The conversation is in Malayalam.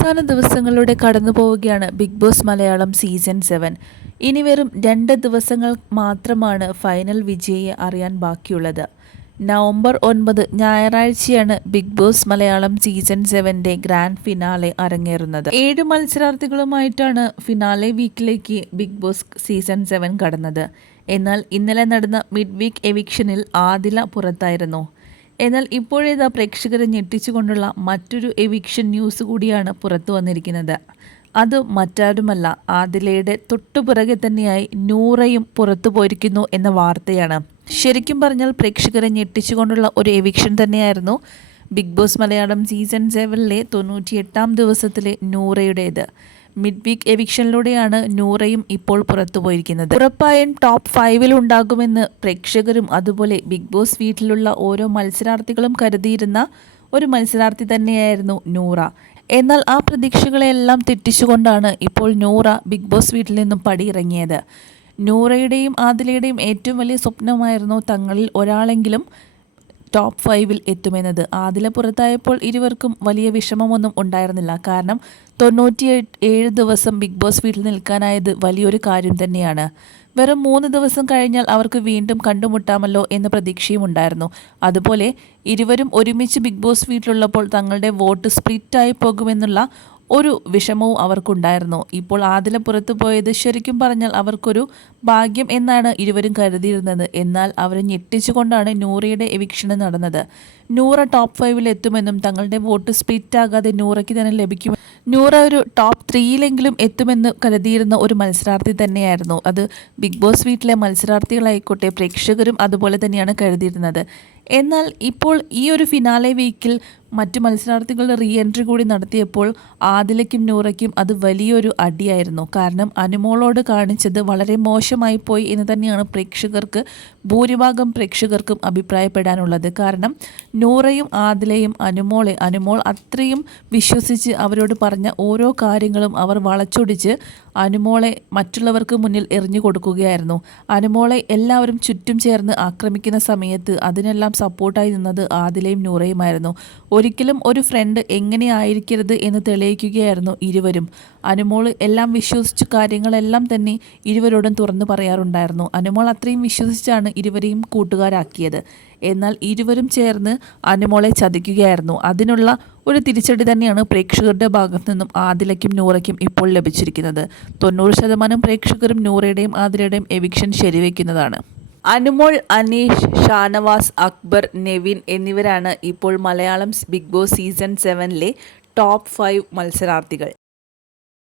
അവസാന ദിവസങ്ങളിലൂടെ കടന്നു പോവുകയാണ് ബിഗ് ബോസ് മലയാളം സീസൺ 7. ഇനി വെറും 2 ദിവസങ്ങൾ മാത്രമാണ് ഫൈനൽ വിജയിയെ അറിയാൻ ബാക്കിയുള്ളത്. നവംബർ 9 ഞായറാഴ്ചയാണ് ബിഗ് ബോസ് മലയാളം സീസൺ 7ന്റെ ഗ്രാൻഡ് ഫിനാലെ അരങ്ങേറുന്നത്. 7 മത്സരാർത്ഥികളുമായിട്ടാണ് ഫിനാലെ വീക്കിലേക്ക് ബിഗ് ബോസ് സീസൺ 7 കടന്നത്. എന്നാൽ ഇന്നലെ നടന്ന മിഡ് വീക്ക് എവിക്ഷനിൽ ആദില പുറത്തായിരുന്നു. എന്നാൽ ഇപ്പോഴേതാ പ്രേക്ഷകരെ ഞെട്ടിച്ചുകൊണ്ടുള്ള മറ്റൊരു എവിക്ഷൻ ന്യൂസ് കൂടിയാണ് പുറത്തു വന്നിരിക്കുന്നത്. അത് മറ്റാരുമല്ല, ആദിലയുടെ തൊട്ടുപിറകെ തന്നെയായി നൂറയും പുറത്തു പോയിരിക്കുന്നു എന്ന വാർത്തയാണ്. ശരിക്കും പറഞ്ഞാൽ പ്രേക്ഷകരെ ഞെട്ടിച്ചുകൊണ്ടുള്ള ഒരു എവിക്ഷൻ തന്നെയായിരുന്നു ബിഗ് ബോസ് മലയാളം സീസൺ 7ലെ 98ാം ദിവസത്തിലെ നൂറയുടേത്. മിഡ് വീക്ക് എവിക്ഷനിലൂടെയാണ് നൂറയും ഇപ്പോൾ പുറത്തുപോയിരിക്കുന്നത്. ഉറപ്പായും ടോപ്പ് 5-ൽ ഉണ്ടാകുമെന്ന് പ്രേക്ഷകരും അതുപോലെ ബിഗ് ബോസ് വീട്ടിലുള്ള ഓരോ മത്സരാർത്ഥികളും കരുതിയിരുന്ന ഒരു മത്സരാർത്ഥി തന്നെയായിരുന്നു നൂറ. എന്നാൽ ആ പ്രതീക്ഷകളെല്ലാം തെറ്റിച്ചുകൊണ്ടാണ് ഇപ്പോൾ നൂറ ബിഗ് ബോസ് വീട്ടിൽ നിന്നും പടിയിറങ്ങിയത്. നൂറയുടെയും ആദിലയുടെയും ഏറ്റവും വലിയ സ്വപ്നമായിരുന്നു തങ്ങളിൽ ഒരാളെങ്കിലും ടോപ്പ് 5-ൽ എത്തുമെന്നത്. ആദില പുറത്തായപ്പോൾ ഇരുവർക്കും വലിയ വിഷമമൊന്നും ഉണ്ടായിരുന്നില്ല. കാരണം 97 ദിവസം ബിഗ് ബോസ് വീട്ടിൽ നിൽക്കാനായത് വലിയൊരു കാര്യം തന്നെയാണ്. വെറും 3 ദിവസം കഴിഞ്ഞാൽ അവർക്ക് വീണ്ടും കണ്ടുമുട്ടാമല്ലോ എന്ന പ്രതീക്ഷയും ഉണ്ടായിരുന്നു. അതുപോലെ ഇരുവരും ഒരുമിച്ച് ബിഗ് ബോസ് വീട്ടിലുള്ളപ്പോൾ തങ്ങളുടെ വോട്ട് സ്പ്ലിറ്റായി പോകുമെന്നുള്ള ഒരു വിഷമവും അവർക്കുണ്ടായിരുന്നു. ഇപ്പോൾ ആദില പുറത്തു പോയത് ശരിക്കും പറഞ്ഞാൽ അവർക്കൊരു ഭാഗ്യം എന്നാണ് ഇരുവരും കരുതിയിരുന്നത്. എന്നാൽ അവരെ ഞെട്ടിച്ചുകൊണ്ടാണ് നൂറയുടെ എവിക്ഷൻ നടന്നത്. നൂറ ടോപ്പ് 5-ൽ എത്തുമെന്നും തങ്ങളുടെ വോട്ട് സ്പ്ലിറ്റ് ആകാതെ നൂറയ്ക്ക് തന്നെ ലഭിക്കും, നൂറ ഒരു ടോപ്പ് 3-ലെങ്കിലും എത്തുമെന്ന് കരുതിയിരുന്ന ഒരു മത്സരാർത്ഥി തന്നെയായിരുന്നു. അത് ബിഗ് ബോസ് വീട്ടിലെ മത്സരാർത്ഥികളായിക്കോട്ടെ പ്രേക്ഷകരും അതുപോലെ തന്നെയാണ് കരുതിയിരുന്നത്. എന്നാൽ ഇപ്പോൾ ഈ ഒരു ഫിനാലെ വീക്കിൽ മറ്റു മത്സരാർത്ഥികളുടെ റീ എൻട്രി കൂടി നടത്തിയപ്പോൾ ആദിലയ്ക്കും നൂറയ്ക്കും അത് വലിയൊരു അടിയായിരുന്നു. കാരണം അനുമോളോട് കാണിച്ചത് വളരെ മോശമായി പോയി എന്ന് തന്നെയാണ് ഭൂരിഭാഗം പ്രേക്ഷകർക്കും അഭിപ്രായപ്പെടാനുള്ളത്. കാരണം നൂറയും ആദിലയും അനുമോൾ അത്രയും വിശ്വസിച്ച് അവരോട് പറഞ്ഞ ഓരോ കാര്യങ്ങളും അവർ വളച്ചൊടിച്ച് അനുമോളെ മറ്റുള്ളവർക്ക് മുന്നിൽ എറിഞ്ഞു കൊടുക്കുകയായിരുന്നു. അനുമോളെ എല്ലാവരും ചുറ്റും ചേർന്ന് ആക്രമിക്കുന്ന സമയത്ത് അതിനെല്ലാം സപ്പോർട്ടായി നിന്നത് ആദിലയും നൂറയുമായിരുന്നു. ഒരിക്കലും ഒരു ഫ്രണ്ട് എങ്ങനെയായിരിക്കരുത് എന്ന് തെളിയിക്കുകയായിരുന്നു ഇരുവരും. അനുമോൾ എല്ലാം വിശ്വസിച്ച കാര്യങ്ങളെല്ലാം തന്നെ ഇരുവരോടും തുറന്നു പറയാറുണ്ടായിരുന്നു. അനുമോൾ അത്രയും വിശ്വസിച്ചാണ് ഇരുവരെയും കൂട്ടുകാരാക്കിയത്. എന്നാൽ ഇരുവരും ചേർന്ന് അനുമോളെ ചതിക്കുകയായിരുന്നു. അതിനുള്ള ഒരു തിരിച്ചടി തന്നെയാണ് പ്രേക്ഷകരുടെ ഭാഗത്തു നിന്നും ആദിലയ്ക്കും നൂറയ്ക്കും ഇപ്പോൾ ലഭിച്ചിരിക്കുന്നത്. 90% പ്രേക്ഷകരും നൂറയുടെയും ആദിലയുടെയും എവിക്ഷൻ ശരിവെക്കുന്നതാണ്. അനുമോൾ, അനീഷ്, ഷാനവാസ്, അക്ബർ, നെവിൻ എന്നിവരാണ് ഇപ്പോൾ മലയാളം ബിഗ് ബോസ് സീസൺ 7ലെ ടോപ്പ് 5 മത്സരാർത്ഥികൾ.